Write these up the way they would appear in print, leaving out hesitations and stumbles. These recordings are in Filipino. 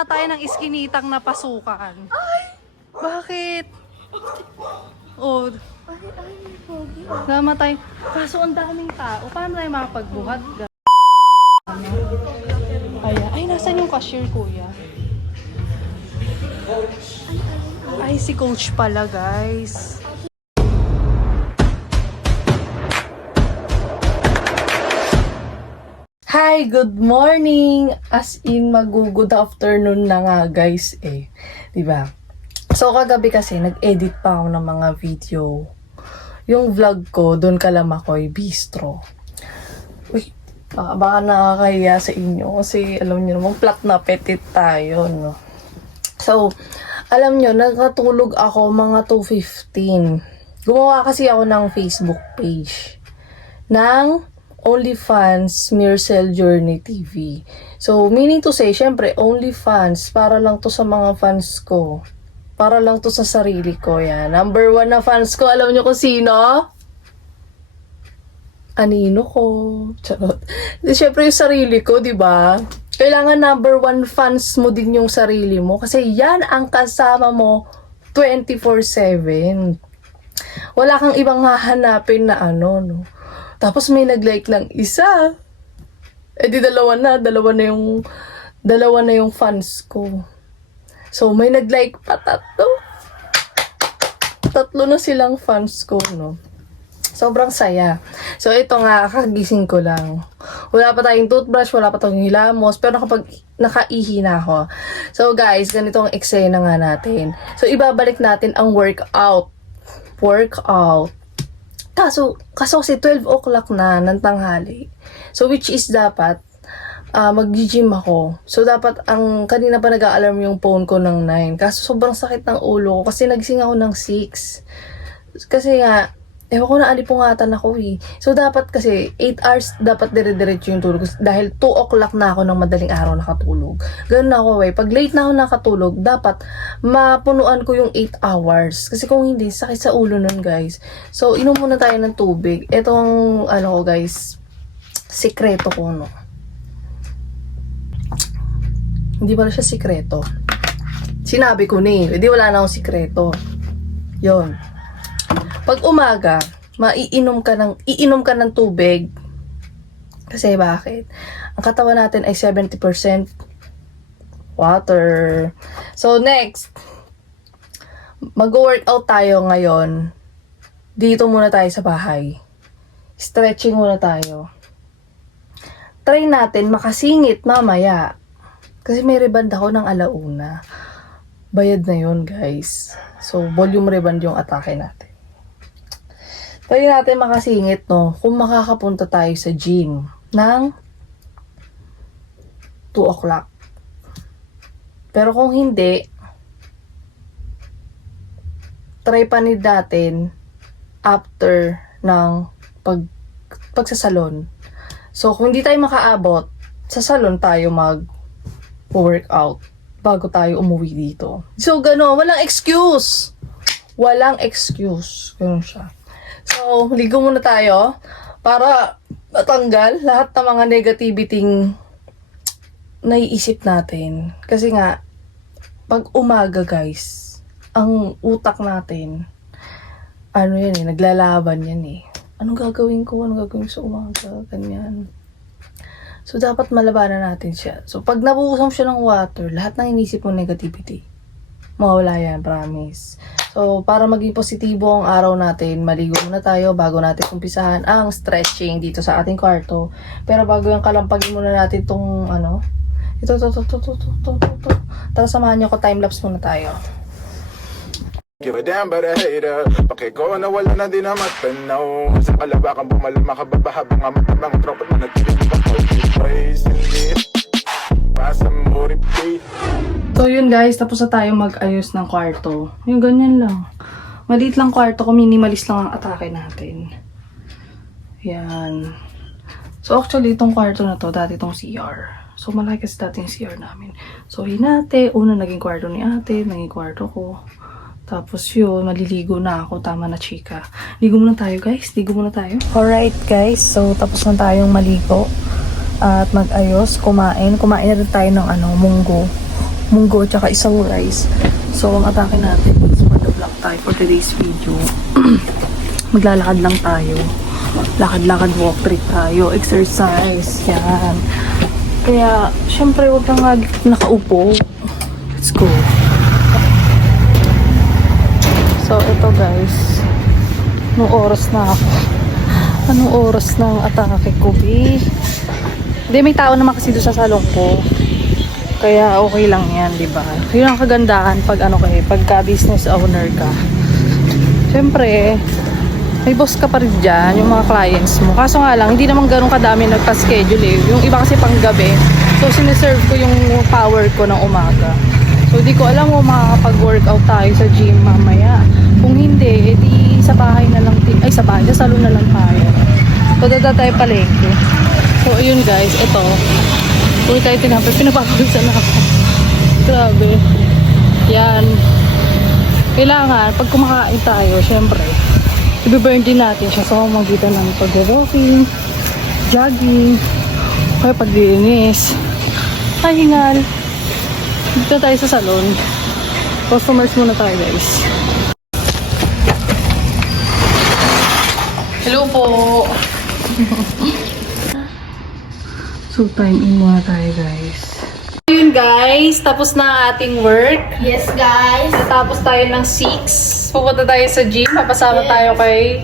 Tama tayo ng iskinitang na pasukan. Ay! Bakit? Oh, Ay, pogi. tama tayo. Kaso ang daming tao. Paano tayo makapagbuhat? Ay, nasan yung cashier, kuya? Ay, si coach pala, guys. Hi, good morning! As in, mag-good afternoon na nga, guys, eh. Diba? So, kagabi kasi, nag-edit pa ako ng mga video. Yung vlog ko, doon Kalamakoy, Bistro. Uy, baka nakakahiya sa inyo. Kasi, alam nyo naman, flat na petit tayo, no? So, alam nyo, nagkatulog ako mga 2:15. Gumawa kasi ako ng Facebook page. Ng OnlyFans Mircel Journey TV. So, meaning to say, syempre, OnlyFans, para lang to sa mga fans ko. Para lang to sa sarili ko, yan. Number 1 na fans ko, alam nyo kung sino? Anino ko. Charot. Syempre, yung sarili ko, di ba? Kailangan number 1 fans mo din yung sarili mo. Kasi yan ang kasama mo 24/7. Wala kang ibang hahanapin na ano, no? Tapos may nag-like lang isa. Eh di dalawa na yung fans ko. So may nag-like pa tatlo na silang fans ko, no. Sobrang saya. So ito nga, kagising ko lang. Wala pa tayong toothbrush, wala pa tayong hilamos, pero nakaihi na ako. So guys, ganito ang eksena nga natin. So ibabalik natin ang workout. Kaso kasi 12 o'clock na ng tanghali. So, which is dapat, mag-gym ako. So, dapat, kanina pa nag-a-alarm yung phone ko ng 9. Kaso, sobrang sakit ng ulo ko kasi nagising ako ng 6. Kasi nga, ewan ko na alipungatan ako eh. So, dapat kasi, 8 hours dapat dire-diretso yung tulog. Dahil 2 o'clock na ako ng madaling araw nakatulog. Ganun na ako eh. Pag late na ako nakatulog, dapat mapunuan ko yung 8 hours. Kasi kung hindi, sakit sa ulo nun, guys. So, inom muna tayo ng tubig. Ito ang, ko guys, sikreto ko, no. Hindi pala siya sikreto. Sinabi ko ni, hindi wala na akong sikreto. Yon. Pag umaga, iinom ka ng tubig. Kasi bakit? Ang katawan natin ay 70% water. So next, mag-workout tayo ngayon. Dito muna tayo sa bahay. Stretching muna tayo. Try natin makasingit mamaya. Kasi may reband ako ng 1:00. Bayad na yun, guys. So, volume reband yung atake natin. Pwede natin makasingit, no, kung makakapunta tayo sa gym ng 2 o'clock. Pero kung hindi, try pa ni natin after ng pagsasalon. So, kung hindi tayo makaabot, sa salon tayo mag-workout bago tayo umuwi dito. So, gano'n, walang excuse. Walang excuse. Gano'n siya. So, ligo muna tayo para matanggal lahat ng mga negativity naiisip natin. Kasi nga, pag umaga, guys, ang utak natin, naglalaban yan eh. Anong gagawin ko? Anong gagawin sa umaga? Ganyan. So, dapat malabanan natin siya. So, pag nabuusam siya ng water, lahat ng inisip mong negativity, mawala yan, promise. So, para maging positibo ang araw natin, maligo muna tayo bago natin umpisahan ang stretching dito sa ating kwarto. Pero bago yung kalampagin muna natin itong, ito. Tara, samahan nyo ko, time-lapse muna tayo. Give a damn but a hater. Pakiko na wala na din ang matanaw. Sa kalabakan bumalama ka babahabang ang matabang tropa na nagtiling ako. Praise in it. Pasa mo repeat. So yun guys, tapos na tayo mag-ayos ng kwarto. Yung ganyan lang. Maliit lang kwarto ko, minimalist lang ang atake natin. Yan. So actually, itong kwarto na to, dati itong CR. So malaki kasi dati yung CR namin. So hinate, una naging kwarto ni ate, naging kwarto ko. Tapos yun, maliligo na ako, tama na chika. Ligo muna tayo guys, ligo muna tayo. Alright guys, so tapos na tayong maligo. At mag-ayos, kumain na rin tayo ng munggo. munggo at saka isang rice. So, ang atake natin is for the vlog tayo for today's video. Maglalakad lang tayo. Lakad-lakad walk trip tayo. Exercise. Yan. Kaya, syempre, huwag kang nakaupo. Let's go. So, ito guys. Anong oras na ako? Anong oras na ang atake ko, be? Hindi, may tao naman kasi doon sa salon ko. Kaya okay lang yan, di ba? Yun ang kagandahan pag pagka business owner ka. Siyempre, may boss ka pa rin dyan, yung mga clients mo. Kaso nga lang, hindi naman ganun kadami nagpa-schedule eh. Yung iba kasi pang gabi. So, sineserve ko yung power ko ng umaga. So, di ko alam kung makakapag-workout tayo sa gym mamaya. Kung hindi, edi sa bahay na lang. Sa bahay, sa salon na lang tayo. So, dada tayo palengke. So, ayun guys, ito. Uy, tayo tinapay. Pinapapawisan na ako. Grabe. Yan. Kailangan, pag kumakain tayo, syempre, i-burn din natin siya sa magitan ng pag-walking, jogging, kaya paglilinis. Ay, hingal. Dito tayo sa salon. Customers muna tayo, guys. Hello po! So, time in muna tayo, guys. Ayun, guys. Tapos na ang ating work. Yes, guys. Natapos tayo ng 6. Pupunta tayo sa gym. Papasama tayo kay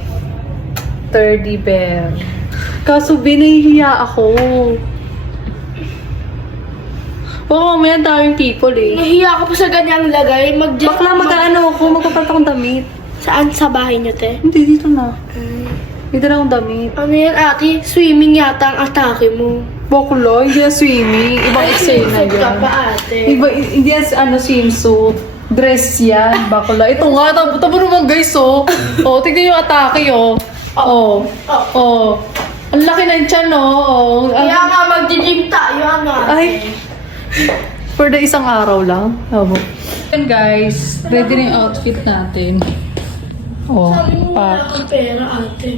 30 Bear. Kaso, binahihiya ako. Oo, mamaya daming people eh. Nahiya ka pa sa ganyang lagay. Bakla mag-ano ako, magpapalit akong damit. Saan? Sa bahay niyo, te? Hindi, dito na. Dito na akong damit. Ano yan, ate? Swimming yata ang atake mo. Bakla, hindi yan swimming. Ibang eksena Swimsuit ka yan. pa, ate. Hindi yan swimsuit. Dress yan, bakla. Ito nga, tabo naman guys, oh. Oh, tignan yung atake, oh. Oh. Oh. Ang laki ng tiyan, oh. Kaya nga, mag-gym tayo, ano, ate? Ay. For the isang araw lang. Abo. And guys, ready na yung outfit natin. Oh, Sabi mo wala pack. kang pera, ate.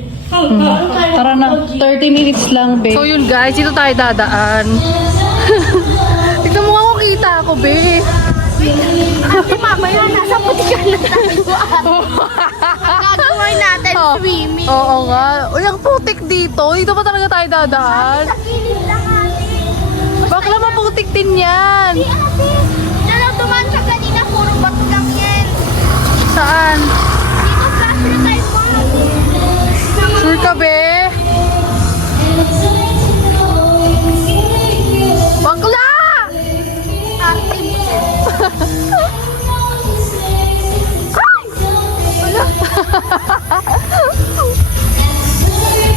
Tara na, 30 minutes lang, be. So yun guys, dito tayo dadaan. Tignan mo ako, kita ako, be. Ate, mamaya, nasa putikan na tayo, ate. Ang gagawin natin, swimming. Oo nga. Uy, ang putik dito. Dito pa talaga tayo dadaan. Sa kilid lang, ate. Bakla maputik din yan. Di, ate. Dalaw duman siya kanina, puro bato lang yan. Saan? Dito, flash na tayo mo, ate. Sure ka, be? Bakla! Ate.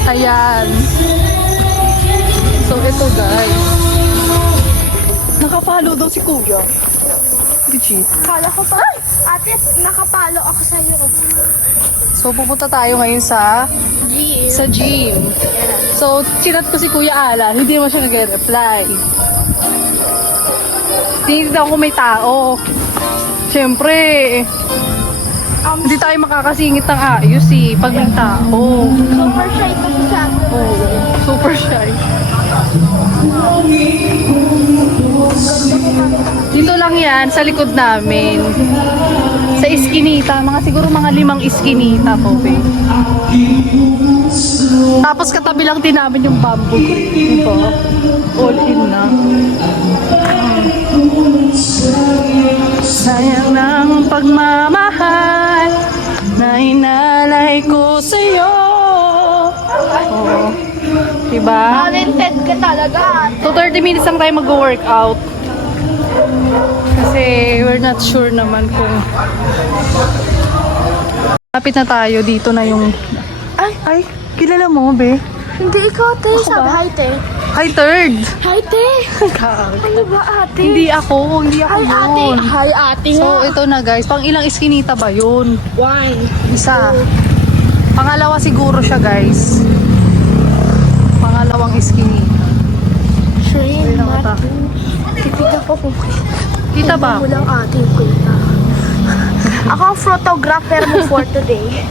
Ayan. So, ito guys. Nakapalo daw si Kuya. Legit. Kala ko pa, ate, nakapalo ako sa'yo. So, pupunta tayo ngayon sa gym. So, chinat ko si Kuya Alan. Hindi naman siya nag-reply. Tinignan ko may tao. Siyempre, hindi tayo makakasingit ng ayos eh, pag may tao. Super shy pa siya sa akin. Oh, super shy. Dito lang yan, sa likod namin. Sa iskinita, siguro mga 5 iskinita po, be. Tapos katabi lang din namin yung bamboo green. Diba? All in na. Sayang ng pagmamahal na inalay ko sa'yo. Oh. Diba? Talented ka talaga, ate. So 30 minutes lang tayo mag-workout. Kasi we're not sure naman kung lapit na tayo. Dito na yung ay, kilala mo, be? Hindi ikaw, te. Ako Sabi, ba? hi, te. Hi, third. Hi, te. Ano ba, ate? Hindi ako Hi, ate. yun. Hi, ate So nga. ito na guys, pang ilang iskinita ba yun? 1. Isa. Pangalawa siguro siya guys. Pangalawang iskinita. Shane, Ayun ang atake. Titignan ko kung Kita ba? mo lang ating kuya. Ako ang photographer mo for today.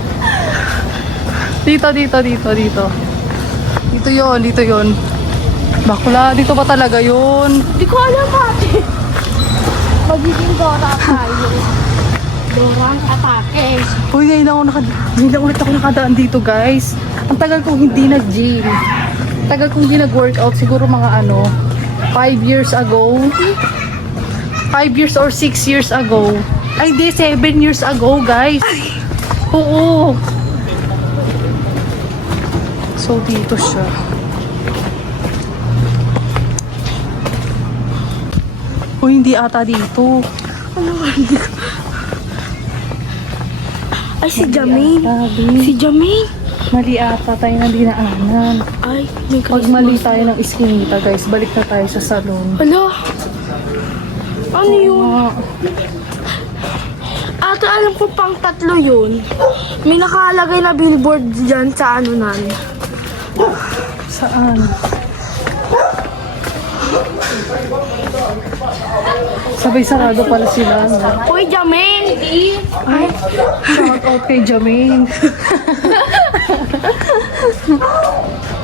Dito. Dito yun. Bakla, dito pa talaga yun. Hindi ko alam, ate. Magiging Dora tayo. Dora ang atake. Uy, ngayon lang ulit ako nakadaan dito, guys. Ang tagal kong hindi nag-gym. Tagal kong hindi nag-workout. Siguro mga 5 years ago. 5 years or 6 years ago. Ay, di, 7 years ago, guys. Oo. So, dito siya. Uy, hindi ata dito. Ay, si Jamin. Sabi. Si Jamin. Mali ata tayo na dinaanan. Ay, may Pag mali tayo ng iskinita, guys, balik na tayo sa salon. Hala. Ano yun? Ah, Ate, alam ko pang 3 yun. May nakalagay na billboard dyan sa ano nan. saan? Sabay sarado pala sila. No? Uy, Jamin! Ay, shout out kay Jamin.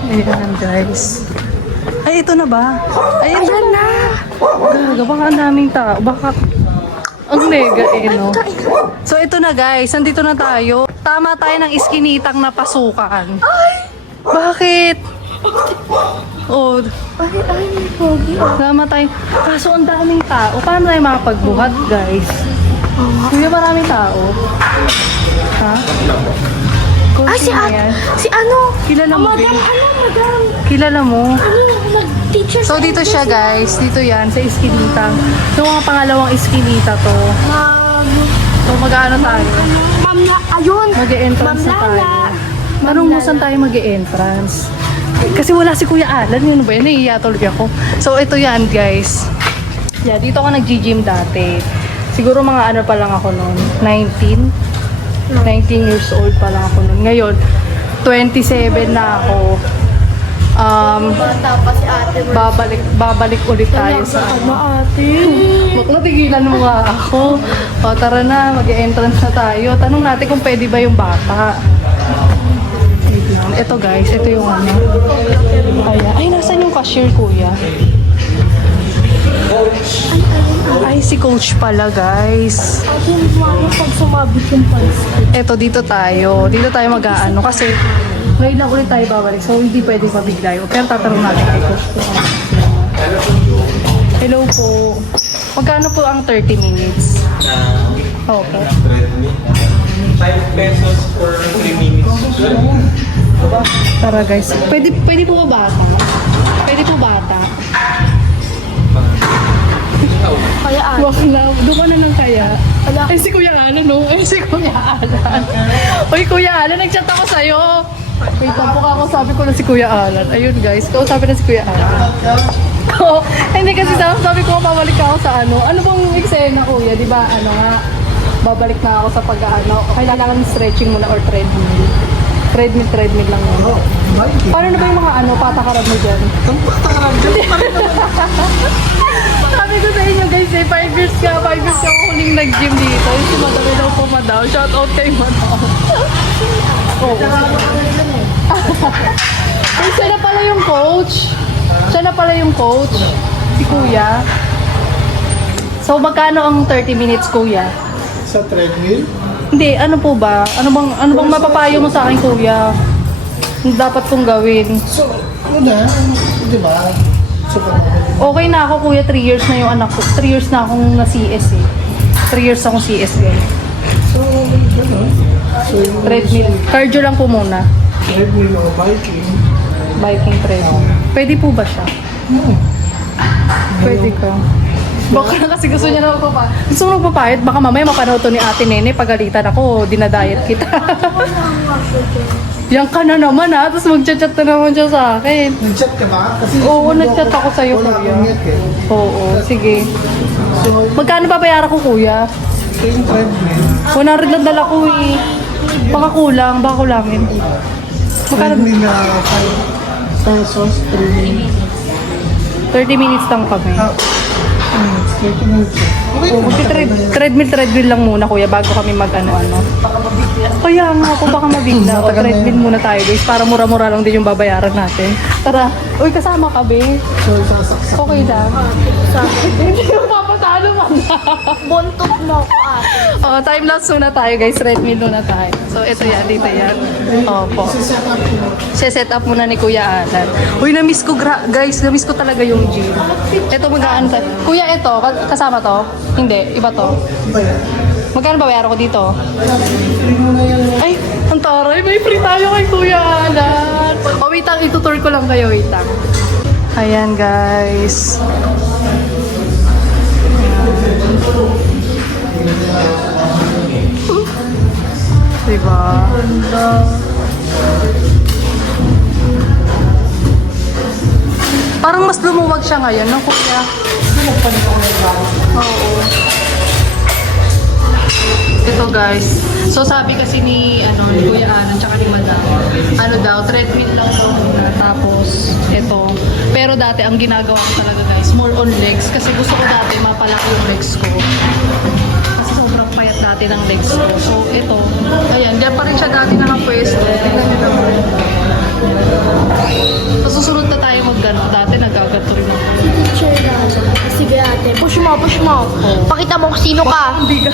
Ayan, guys. Ay, ito na ba? Ay, ito Ayan na! Gaga, baka ang daming tao. Baka ang mega no? So, ito na guys. Nandito na tayo. Tama tayo ng iskinitang napasukan. Ay! Bakit? Oh, Ay, may pogi. tama tayo. Kaso ang daming tao. Paano tayo makapagbuhat, guys? Kuya, maraming tao. Ha? Ay, si Sino Ate. yan? Si ano? Kilala mo, Madam, Bin? madam? Kilala mo? Ano, nag-teacher So, dito siya, guys. Dito yan, sa iskinita. Yung mga pangalawang iskinita to. So, mag-ano tayo? Ma'am na, ayun. Mag-e-entrance na Ma'am tayo. Lala. Tanong mo saan tayo mag-e-entrance? Kasi wala si Kuya Alan, yun ba yun? Naiiya tuloy ako. So, ito yan, guys. Yeah, dito ako nag-gym dati. Siguro mga ano pa lang ako noon, 19 years old pa lang ako noon. Ngayon, 27 na ako. Bata pa si ate. Babalik ulit tayo sa Ate. Bakla, tigilan mo nga ako. O, tara na, mag-entrance na tayo. Tanong natin kung pwede ba yung bata. Wait lang. Ito guys, ito yung ano. Ay, nasan yung cashier, kuya? Ay, si coach pala, guys. Ate, mami, pag sumabit yung pansin. Eto, dito tayo. Dito tayo mag-aano. Kasi, ngayon lang ulit tayo babalik. So, hindi pwede mabigla yun. Pero tatanong natin kay coach po. Hello po. Magkano po ang 30 minutes? Okay. 5 pesos for 3 minutes. Tara guys. Pwede po ba bata? Pwede po bata? Kaya ate. Wag na. Doon ka na lang kaya. Ay, si Kuya Alan, no? Ay, si Kuya Alan. Uy, Kuya Alan, nag-chat ako sa'yo. Wait lang po, sabi ko na si Kuya Alan. Ayun guys, kausapin na si Kuya Alan. Oo, hindi kasi sabi ko, babalik ako sa ano. Ano bang eksena, Kuya? Di ba, ano nga, babalik na ako sa pag-ano. Kailangan stretching muna or treadmill. Treadmill lang yun. Paano na ba yung mga ano, patakaran mo dyan? Sabi ko sa inyo guys, 5 years ka ako huling nag-gym dito. Yung si Madam, daw po Madam. Shout out kay Madam. Oo. Ay, siya na pala yung coach. Siya na pala yung coach. Si Kuya. So, magkano ang 30 minutes, Kuya? Sa treadmill? Hindi, ano po ba? Ano bang mapapayo mo sa akin, Kuya? Ang dapat kong gawin. So, una, di ba? Okay na ako, Kuya. 3 years na yung anak ko. 3 years na akong na-CS eh. 3 years akong CS, guys. So, gano'n. So, yung Treadmill. Cardio lang po muna. treadmill o biking, Biking treadmill. Pwede po ba siya? Pwede ka. Baka kasi gusto niya na magpapayat. Gusto mo magpapayat? Baka mamaya mapanood to ni Ate Nene. Pagalitan ako, dinadayet kita. Yan ka na naman ha. Tapos mag-chat na naman siya sa akin. nag-chat ka ba? Kasi Oo, nag-chat ako sa'yo, wala Kuya. akong net eh. Oo, sige. So, Magkano ba bayaran ko, Kuya? ito yung treadmill. 100 lang dala ko eh. Baka kulang, baka kulangin. Magkano? Treadmill na 5 pesos, 3 minutes. 30 minutes lang kami. 30 minutes. Okay Oo, treadmill lang muna, Kuya, bago kami mag-ano-ano. Kaya nga ako, baka mabigla. O, treadmill muna tayo, guys, para mura-mura lang din yung babayaran natin. Tara. Uy, kasama ka, be. So, sasaksak. Okay lang. Hindi mo papasama. Ano man na? Buntot mo ko ate. Oh, time lapse muna tayo guys. Treadmill muna tayo. So, ito yan. Dito yan. Opo. Set up muna ni Kuya Alan. Uy, na-miss ko guys. Na-miss ko talaga yung gym. Ito magaan tayo. Kuya, ito. Kasama to? Hindi. Iba to. Magkano ba bayaran ko dito? Ay, ang taray. May free tayo kay Kuya Alan. Oh, wait lang. Itutour ko lang kayo. Wait lang. Ayan guys. Diba? Parang mas lumuwag siya ngayon, no, Kuya? Oo. Ito guys. So sabi kasi ni Kuya Alan tsaka ni Madam, treadmill lang daw muna. Tapos ito. Pero dati ang ginagawa ko talaga guys, more on legs kasi gusto ko dati mapalaki yung legs ko. Kasi sobrang payat dati ng legs ko. So ito, ayan, diyan pa rin siya dati nakapwesto. Tingnan niyo naman. So susunod na tayo mag-gano. Dati nagagato rin ako. Picture na. Sige ate. Push mo, push mo. Pakita mo kung sino ka. Hindi ka.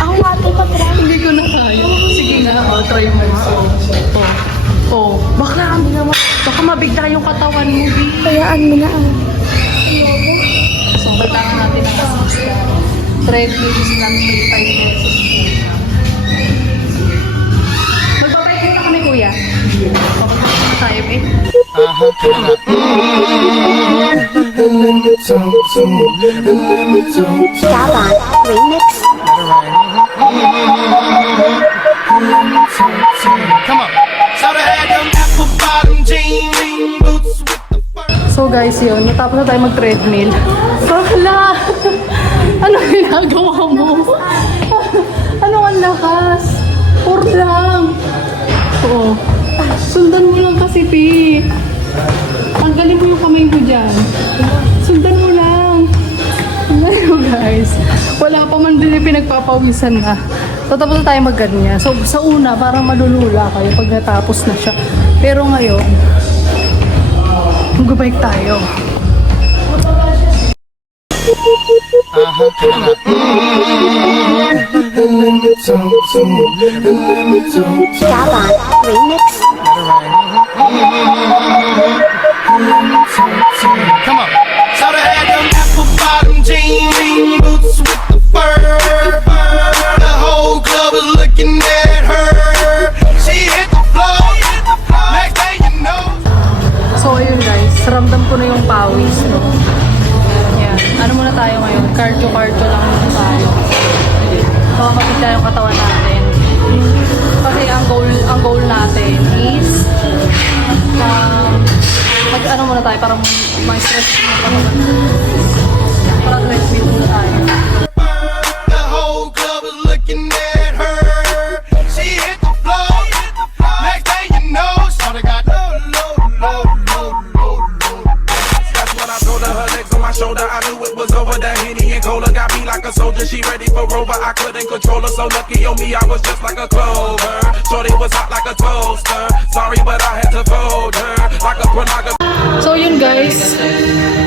Ako ate, patry. Hindi ko na kaya. Sige nga, try mo. Baka mabigla yung katawan mo, B. Kayaan mo na ang... So, baltangan natin ang assistant. Treadmill is lang 5 pesos. Magpapay na kami, Kuya. Papagpapay tayo, eh. Saban, remix. Come on. So they had them apple bottom jean boots with the fur. So guys, yun. Natapos na tayo mag-treadmill. Bakla! Ano ginagawa mo? Ano ang lakas? Or lang. Oo. Sundan mo lang kasi, Pi. Tanggalin mo yung kamay mo dyan. Sundan mo lang. Ano guys? Wala pa man din yung pinagpapawisan na. So tapos na tayo mag-ganyan. So sa una, parang malulula kayo pag natapos na siya. Pero ngayon, mag-bike tayo. Saban, remix. Come on. So they had them apple bottom jean boots with the fur. The whole club was looking at her. She hit the floor. Next thing you know. So ayun guys, ramdam ko na yung pawis, no? Yan. Ano muna tayo ngayon? Cardio lang muna tayo. Makakapit yung katawan natin. Kasi ang goal natin is ano muna tayo, parang ma-stretch yung katawan natin. Parang treadmill muna tayo. The whole club was looking at her. She hit the floor. Next thing you know, shawty got low. That's what I told her. Her legs on my shoulder. I knew it was over. That Henny and Cola got me like a soldier. She ready for Rover. I couldn't control her. So lucky on me, I was just like a clover. Shorty was hot like a toaster. Sorry, but I had to fold her like a pornography. So yun guys,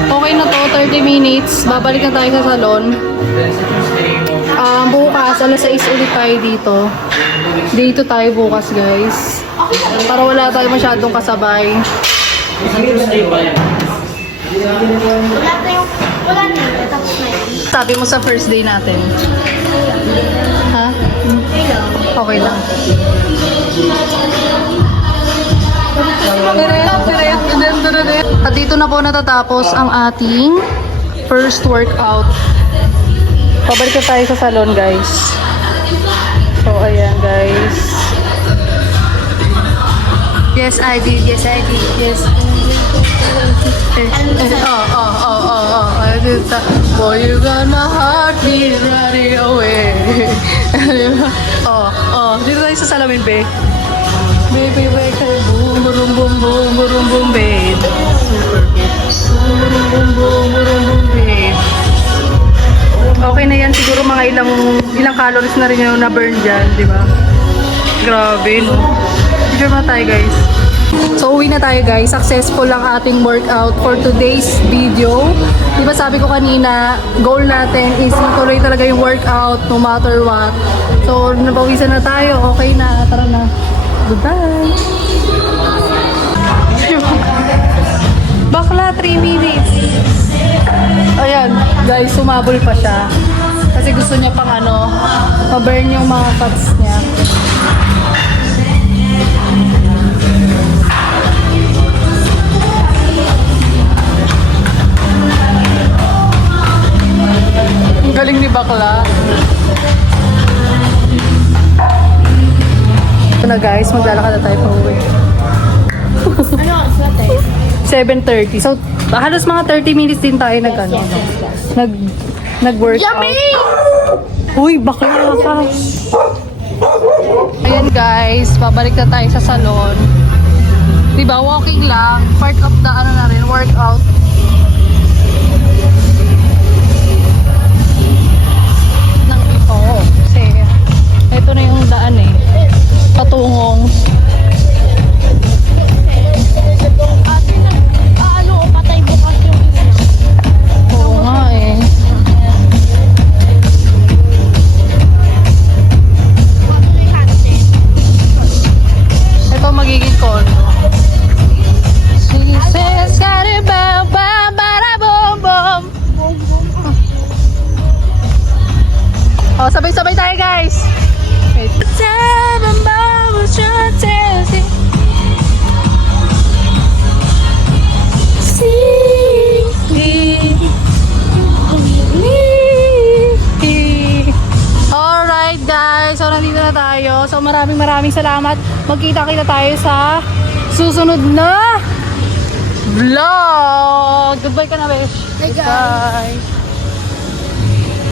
okay na to, 30 minutes. Babalik na tayo sa salon. Bukas, alas 6 ulit tayo dito. Dito tayo bukas guys. Para wala tayo masyadong kasabay. Wala na yung tapos na yun. Sabi mo sa first day natin. Ha? Okay lang. At dito na po natatapos ang ating first workout. Pabalik na tayo sa salon guys. So ayan guys. Yes, I did. Yes. Boy, you got my heart beat running away. Dito tayo sa salamin, be. Baby, wake up, boom, boom, boom, boom, boom, boom, babe. Super good. Boom, boom, babe. Okay na yan, siguro mga ilang calories na rin yung na-burn dyan, di ba? Grabe, no? Picture na tayo, guys. So, uwi na tayo, guys. Successful ang ating workout for today's video. Di ba sabi ko kanina, goal natin is matuloy talaga yung workout no matter what. So, nabawisan na tayo. Okay na. Tara na. Goodbye. Bakla, 3 minutes. Ayan, guys, sumabol pa siya. Kasi gusto niya pang ma-burn yung mga fats niya. Ang galing ni Bakla. Ito na guys, maglalakad na tayo pa uwi. Ano oras natin? 7:30. So, halos mga 30 minutes din tayo nag-workout. Yummy! Uy, bakla ka. Ayan guys, babalik na tayo sa salon. Diba, walking lang. Part of the workout. Nang ito. Kasi, ito na yung daan patungong. Ate, patay bukas yung Oo nga Ito magiging kono. She says, bam, bam, bada, boom, boom. Oh, sabay-sabay tayo guys. Wait. Alright guys, so nandito na tayo. So maraming salamat. Magkita-kita tayo sa susunod na vlog. Goodbye ka na, Besh. Hey, guys. Bye.